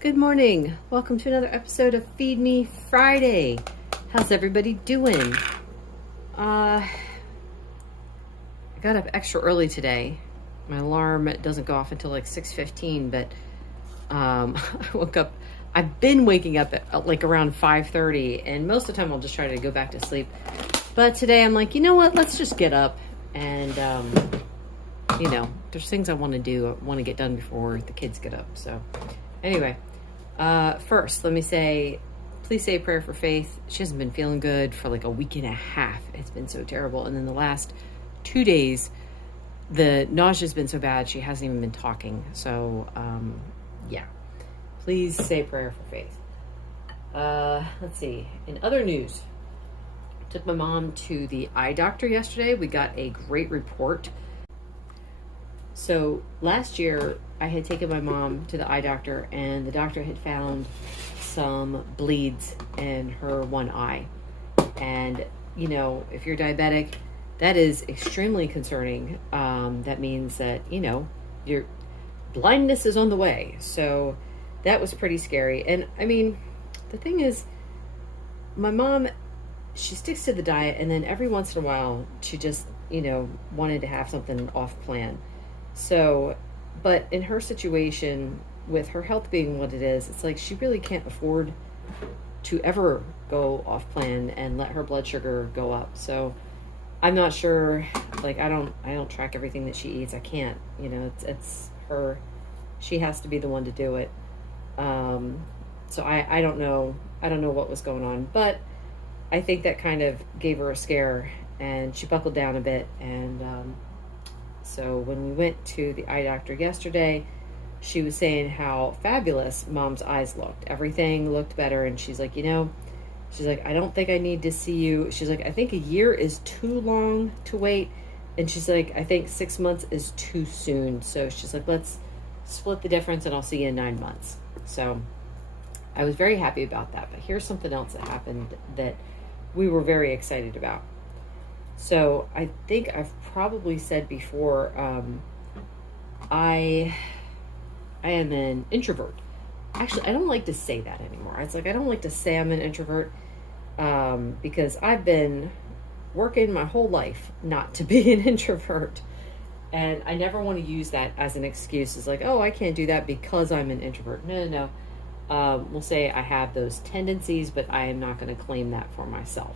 Good morning. Welcome to another episode of Feed Me Friday. How's everybody doing? I got up extra early today. My alarm doesn't go off until like 6:15, but I woke up. I've been waking up at like around 5:30, and most of the time I'll just try to go back to sleep. But today I'm like, you know what? Let's just get up and there's things I want to do. I want to get done before the kids get up. So anyway. First, let me say, please say a prayer for Faith. She hasn't been feeling good for like a week and a half. It's been so terrible. And then the last 2 days, the nausea's been so bad, she hasn't even been talking. So, yeah, please say a prayer for Faith. Let's see. In other news, took my mom to the eye doctor yesterday. We got a great report. So last year, I had taken my mom to the eye doctor, and the doctor had found some bleeds in her one eye. And, if you're diabetic, that is extremely concerning. That means that, your blindness is on the way. So that was pretty scary. And I mean, the thing is, my mom, she sticks to the diet, and then every once in a while, she just, wanted to have something off plan. So, but in her situation, with her health being what it is, it's like she really can't afford to ever go off plan and let her blood sugar go up. So I'm not sure, like, I don't track everything that she eats. I can't, it's her, she has to be the one to do it. So I don't know what was going on, but I think that kind of gave her a scare, and she buckled down a bit. And, so when we went to the eye doctor yesterday, she was saying how fabulous Mom's eyes looked. Everything looked better. And she's like, she's like, I don't think I need to see you. She's like, I think a year is too long to wait. And she's like, I think 6 months is too soon. So she's like, let's split the difference and I'll see you in 9 months. So I was very happy about that. But here's something else that happened that we were very excited about. So I think I've probably said before, I am an introvert. Actually, I don't like to say that anymore. It's like I don't like to say I'm an introvert because I've been working my whole life not to be an introvert. And I never want to use that as an excuse. It's like, oh, I can't do that because I'm an introvert. No. We'll say I have those tendencies, but I am not going to claim that for myself.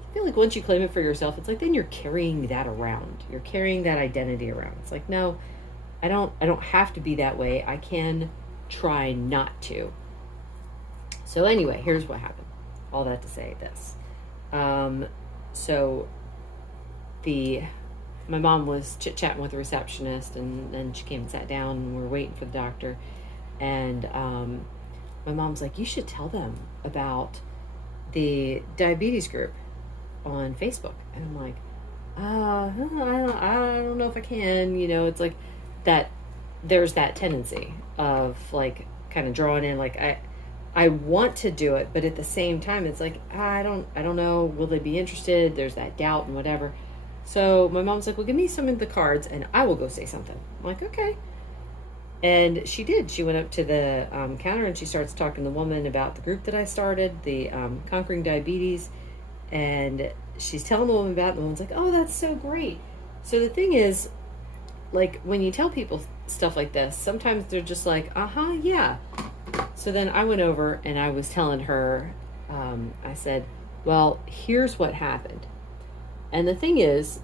I feel like once you claim it for yourself, it's like then you're carrying that around. You're carrying that identity around. It's like, no, I don't have to be that way. I can try not to. So anyway, here's what happened. All that to say this. So my mom was chit-chatting with the receptionist, and then she came and sat down, and we were waiting for the doctor. And my mom's like, you should tell them about the diabetes group on Facebook. And I'm like, I don't know if I can. It's like that there's that tendency of like kind of drawing in, like I want to do it, but at the same time it's like I don't know, will they be interested? There's that doubt and whatever. So my mom's like, well, give me some of the cards and I will go say something. I'm like, okay. And she did. She went up to the counter and she starts talking to the woman about the group that I started, the Conquering Diabetes. And she's telling the woman about it. And the woman's like, oh, that's so great. So the thing is, like, when you tell people stuff like this, sometimes they're just like, yeah. So then I went over and I was telling her, I said, well, here's what happened. And the thing is,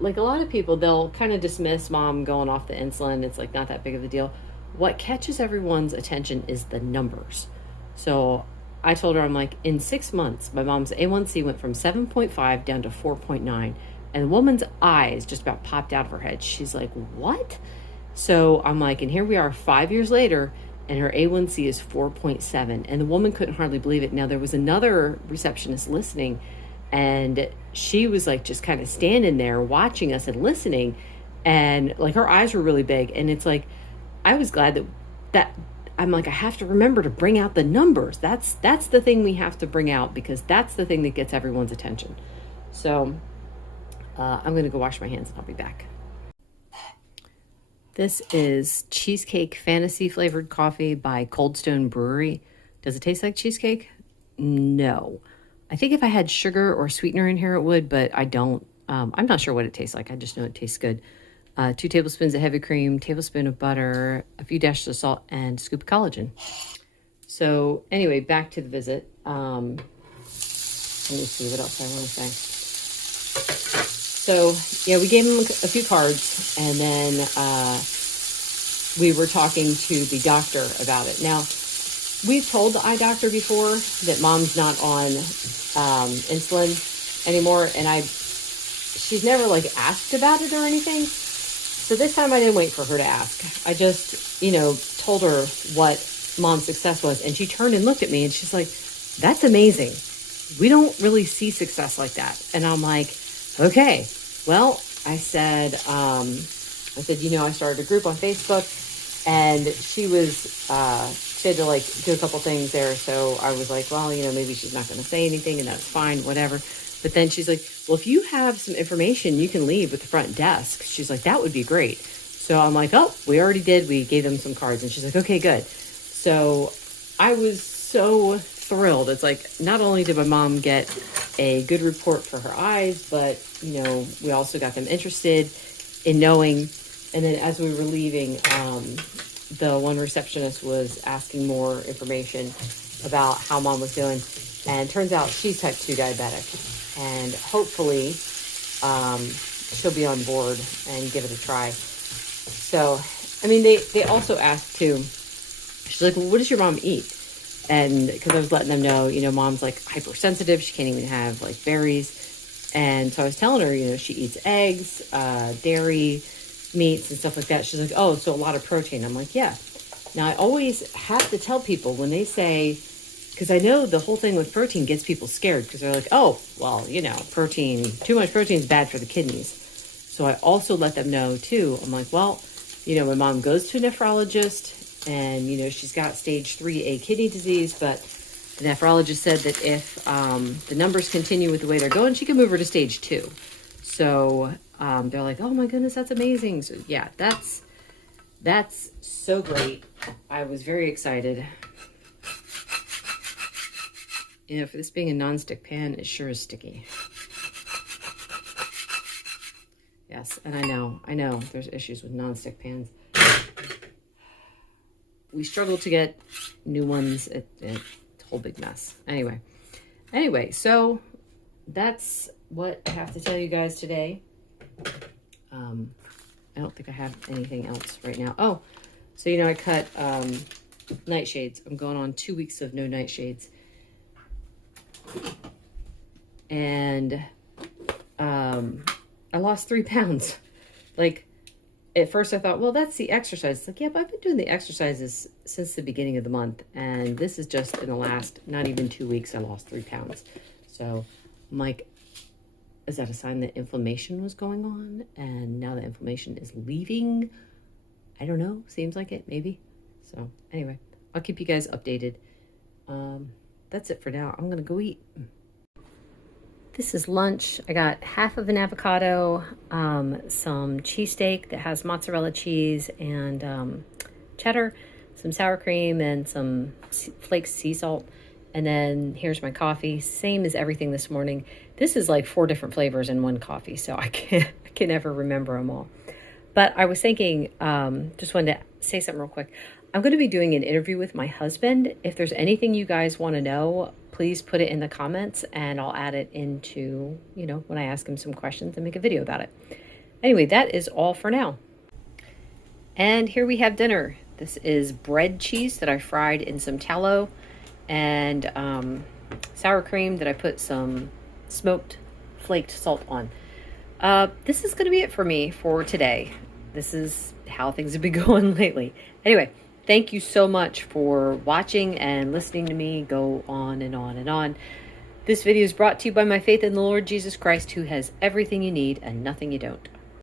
like, a lot of people, they'll kind of dismiss Mom going off the insulin. It's like not that big of a deal. What catches everyone's attention is the numbers. So I told her, I'm like, in 6 months, my mom's A1C went from 7.5 down to 4.9. And the woman's eyes just about popped out of her head. She's like, what? So I'm like, and here we are 5 years later, and her A1C is 4.7. And the woman couldn't hardly believe it. Now, there was another receptionist listening, and she was like just kind of standing there watching us and listening. And like her eyes were really big. And it's like, I was glad that I'm like, I have to remember to bring out the numbers. That's the thing we have to bring out, because that's the thing that gets everyone's attention. So I'm going to go wash my hands and I'll be back. This is Cheesecake Fantasy Flavored Coffee by Cold Stone Brewery. Does it taste like cheesecake? No. I think if I had sugar or sweetener in here, it would, but I don't. I'm not sure what it tastes like. I just know it tastes good. 2 tablespoons of heavy cream, tablespoon of butter, a few dashes of salt, and a scoop of collagen. So anyway, back to the visit. Let me see what else I want to say. So yeah, we gave him a few cards, and then we were talking to the doctor about it. Now, we've told the eye doctor before that mom's not on insulin anymore, and she's never like asked about it or anything. So this time I didn't wait for her to ask. I just, told her what mom's success was, and she turned and looked at me and she's like, "That's amazing. We don't really see success like that." And I'm like, okay. Well, I said, I started a group on Facebook, and she had to like do a couple things there. So I was like, well, maybe she's not going to say anything, and that's fine, whatever. But then she's like, well, if you have some information you can leave with the front desk, she's like, that would be great. So I'm like, oh, we already did. We gave them some cards. And she's like, okay, good. So I was so thrilled. It's like, not only did my mom get a good report for her eyes, but, we also got them interested in knowing. And then as we were leaving, the one receptionist was asking more information about how mom was doing. And it turns out she's type 2 diabetic. And hopefully she'll be on board and give it a try. So, they also asked too, she's like, well, what does your mom eat? And because I was letting them know, mom's like hypersensitive. She can't even have like berries. And so I was telling her, she eats eggs, dairy, meats and stuff like that. She's like, oh, so a lot of protein. I'm like, yeah. Now I always have to tell people when they say, because I know the whole thing with protein gets people scared because they're like, oh, well, protein, too much protein is bad for the kidneys. So I also let them know too. I'm like, well, my mom goes to a nephrologist and, she's got stage 3A kidney disease, but the nephrologist said that if the numbers continue with the way they're going, she can move her to stage 2. So they're like, oh my goodness, that's amazing. So yeah, that's so great. I was very excited. For this being a nonstick pan, it sure is sticky. Yes, and I know, there's issues with nonstick pans. We struggle to get new ones. It's a whole big mess. Anyway, so that's what I have to tell you guys today. I don't think I have anything else right now. Oh, so I cut nightshades. I'm going on 2 weeks of no nightshades. And I lost 3 pounds. Like, at first I thought, well, that's the exercise. It's like, yeah, but I've been doing the exercises since the beginning of the month. And this is just in the last, not even 2 weeks, I lost 3 pounds. So I'm like, is that a sign that inflammation was going on? And now the inflammation is leaving? I don't know. Seems like it, maybe. So anyway, I'll keep you guys updated. That's it for now. I'm going to go eat. This is lunch. I got half of an avocado, some cheesesteak that has mozzarella cheese and cheddar, some sour cream, and some flaked sea salt. And then here's my coffee. Same as everything this morning. This is like 4 different flavors in one coffee, so I can never remember them all. But I was thinking, just wanted to say something real quick. I'm going to be doing an interview with my husband. If there's anything you guys want to know, please put it in the comments and I'll add it into, when I ask him some questions and make a video about it. Anyway, that is all for now. And here we have dinner. This is bread cheese that I fried in some tallow and sour cream that I put some smoked flaked salt on. This is going to be it for me for today. This is how things have been going lately. Anyway, thank you so much for watching and listening to me go on and on and on. This video is brought to you by my faith in the Lord Jesus Christ, who has everything you need and nothing you don't.